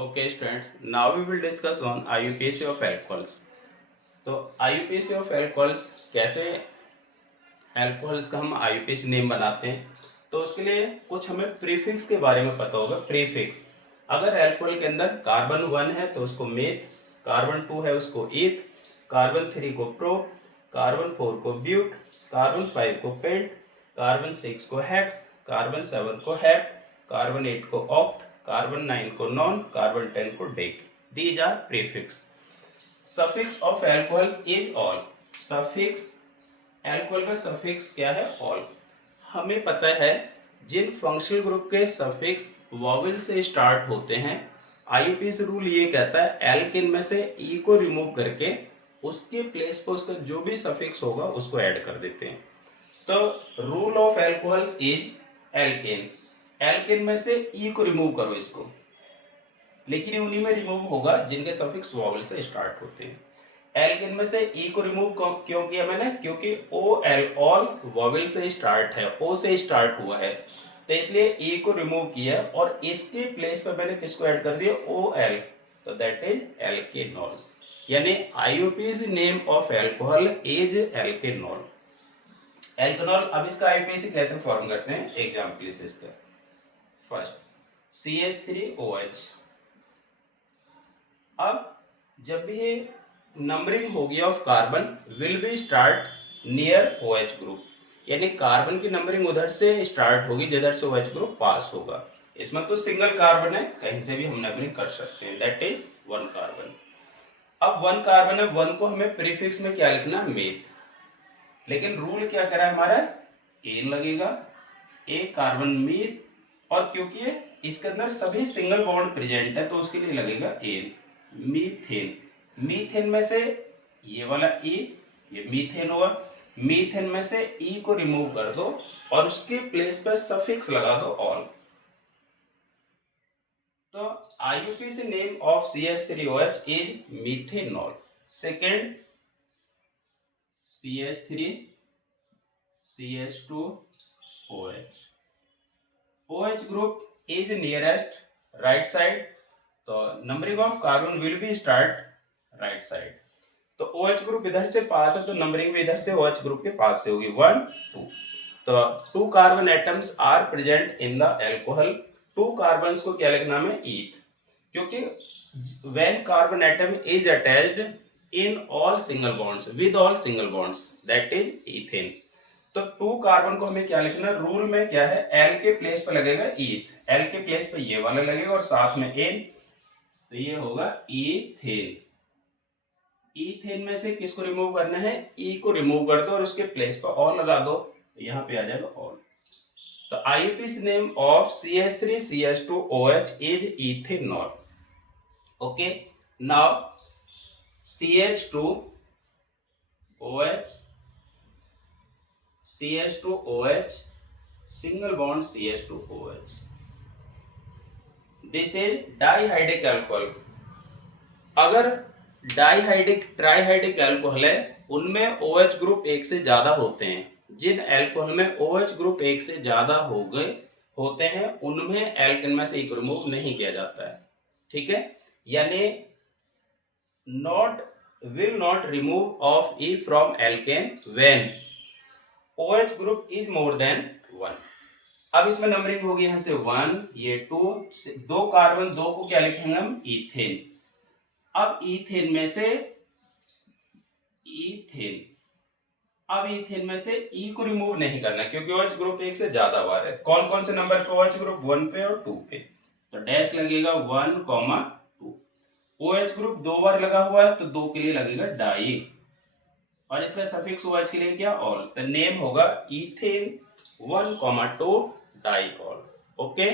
Okay students, now we will discuss on IUPAC of alcohols. तो IUPAC of alcohols कैसे alcohols का हम IUPAC name बनाते हैं। तो उसके लिए कुछ हमें प्रीफिक्स के बारे में पता होगा। प्रीफिक्स, अगर अल्कोहल के अंदर कार्बन 1 है तो उसको मेथ, कार्बन 2 है उसको ईथ, कार्बन 3 को प्रो, कार्बन 4 को ब्यूट, कार्बन 5 को पेंट, कार्बन 6 को हेक्स, कार्बन 7 को हेप, कार्बन 8 को ऑक्ट, कार्बन 9 को नॉन, कार्बन 10 को dec. These are prefix. Suffix of alcohols is ol. Suffix, alcohol का सफिक्स क्या है? ऑल। हमें पता है जिन फंक्शनल ग्रुप के सफिक्स वॉवेल से स्टार्ट होते हैं, आईयूपीएसी रूल ये कहता है एल्केन में से ई को रिमूव करके उसके प्लेस पर उसका जो भी सफिक्स होगा उसको ऐड कर देते हैं। तो rule of alcohols is alkane. Alkane में से ई को रिमूव करो इसको, लेकिन ये उन्हीं में रिमूव होगा जिनके सफिक्स वॉवेल से स्टार्ट होते हैं। एल्केन में से ई को रिमूव क्यों किया मैंने? क्योंकि ओ एल ऑल वॉवेल से स्टार्ट है, ओ से स्टार्ट हुआ है, तो इसलिए ई को रिमूव किया और इसके प्लेस पर मैंने किसको ऐड कर दिया? ओ एल, तो दैट इज एल्केनॉल। यानी IUPAC name of alcohol is alkanol. Alkanol, अब इसका आईयूपीएसी कैसे फॉर्म करते हैं? एग्जांपल इस इसका। First CH3OH। अब जब भी ये नंबरिंग होगी of carbon will be start near OH group, यानी कार्बन की नंबरिंग उधर से स्टार्ट होगी जिधर से OH ग्रुप पास होगा। इसमें तो सिंगल कार्बन है, कहीं से भी हम नंबरिंग कर सकते हैं, दैट इज वन कार्बन। अब वन कार्बन है, वन को हमें प्रीफिक्स में क्या लिखना? मेथ। लेकिन रूल क्या कह रहा है हमारा? एन लगेगा, ए कार्बन मीथ, और क्योंकि इसके अंदर सभी सिंगल बॉन्ड प्रेजेंट है तो उसके लिए लगेगा एन। मीथेन, मीथेन में से ये वाला ई, ये मीथेन हुआ। मीथेन में से ई को रिमूव कर दो और उसके प्लेस पर सफिक्स लगा दो ऑल। तो IUPAC name of CH3OH is methanol. Second CH3 CH2OH। OH group is nearest right side, तो numbering of carbon will be start right side. तो OH ग्रुप इधर से पास है तो नंबरिंग भी इधर से OH ग्रुप के पास से होगी 1 2। तो 2 carbon atoms are present in the alcohol. 2 carbons को क्या लिखना है? ईथ, क्योंकि when carbon atom is attached in all single bonds with all single bonds that is ethane. तो 2 कार्बन को हमें क्या लिखना? रूल में क्या है? एल के प्लेस पर लगेगा ईथ, एल के प्लेस पर ये वाला लगेगा और साथ में एन, तो ये होगा ईथेन। ईथेन में से किसको रिमूव करना है? ई को रिमूव कर दो और उसके प्लेस पर ऑल लगा दो, तो यहाँ पे आ जाएगा ऑल। तो IUPAC name of CH3CH2OH is ethanol. Okay, now CH2OH, CH2OH, single bond CH2OH. This is dihydric alcohol. अगर डाइहाइड्रिक ट्राइहाइड्रिक अल्कोहल है उनमें OH ग्रुप एक से ज्यादा होते हैं। जिन अल्कोहल में OH ग्रुप एक से ज्यादा हो गए होते हैं उनमें एल्केन में से एक रिमूव नहीं किया जाता है। ठीक है, यानी will not remove of E from alkane when OH group is more than 1। अब इसमें नंबरिंग होगी यहाँ से 1, ये 2, 2 कार्बन 2 को क्या लिखेंगे हम? ईथेन। अब ईथेन में से ईथेन में से ई को रिमूव नहीं करना क्योंकि OH ग्रुप एक से ज्यादा बार है। कौन कौन से नंबर पे OH ग्रुप? 1 पे और 2 पे, तो डैश लगेगा 1, 2। OH ग्रुप 2 बार लगा हुआ है तो 2 के लिए लगेगा डाई, और इसका सफिक्स OH के लिए क्या? ऑल, तो नेम होगा इथेन 1, 2 डाइऑल। ओके।